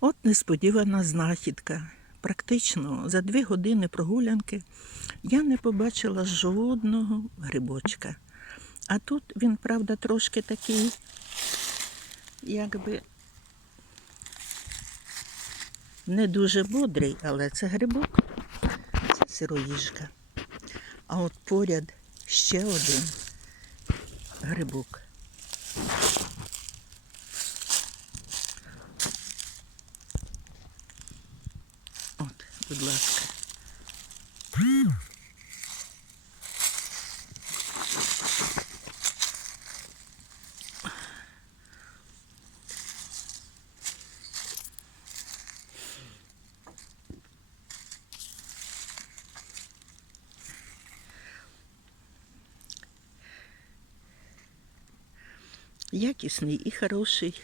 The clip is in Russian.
От несподівана знахідка. Практично за дві години прогулянки я не побачила жодного грибочка. А тут він, правда, трошки такий, якби не дуже бодрий, але це грибок, це сироїжка. А от поряд ще один грибок. Будь ласка. Якісний і хороший.